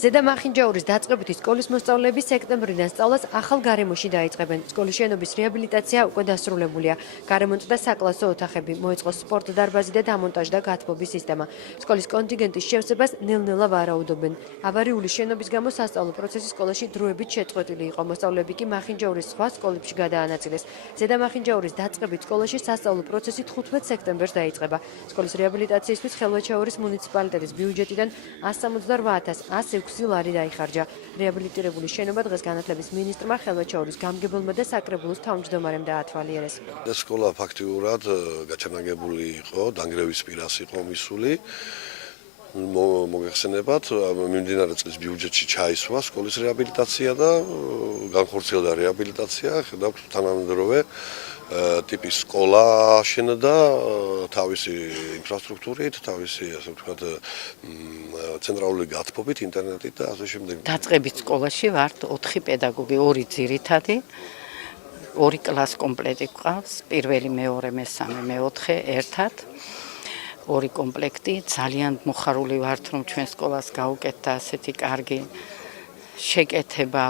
ზედა მახინჯაურის დაწყებითი სკოლის მოსწავლეები სექტემბრიდან სწავლას ახალ გარემოში დაიწყებენ. სკოლის შენობის რეაბილიტაცია უკვე დასრულებულია. გარემონტდა საკლასო ოთახები, მოეწყო სპორტ დარბაზი და დამონტაჟდა გათბობის სისტემა. სკოლის კონტინგენტის შევსებას ნელ-ნელა ვარაუდობენ. ავარიული შენობის გამო სასწავლო პროცესი სკოლაში დროებით შეწყვეტილი იყო. მოსწავლეები კი მახინჯაურის სხვა სკოლებში გადაანაწილეს. ზედა მახინჯაურის დაწყებით სკოლაში სასწავლო პროცესი 15 სექტემბერს დაიწყება. სკოლის რეაბილიტაციისთვის ხელვაჩაურის მუნიციპალიტეტის ბიუჯეტიდან 178,106 ლარი დაიხარჯა. რეაბილიტირებული შენობა დღეს განათლების მინისტრმა ხელვაჩაურის გამგებელმა და საკრებულოს თავმჯდომარემ დაათვალიერეს. სკოლა ფაქტიურად გაჩანაგებული იყო, დანგრევის პირას იყო მისული. მოგეხსენებათ, მიმდინარე წლის ბიუჯეტში ჩაისვა სკოლის რეაბილიტაცია და განხორციელდა რეაბილიტაცია, ხედავთ თანამედროვე ტიპის სკოლა აშენდა თავისი ინფრასტრუქტურით, თავისი ასე ვთქვათ ცენტრალური გათბობით, ინტერნეტით და ასე შემდეგ. დაწყებით სკოლაში ვართ 4 პედაგოგი, 2 ძირითადი, 2 კლას კომპლექტი გვყავს, პირველი, მეორე, მესამე, მეოთხე ერთად. 2 კომპლექტი, ძალიან მოხარული ვართ, რომ ჩვენ სკოლას გავუკეთდა ასეთი კარგი შეკეთება,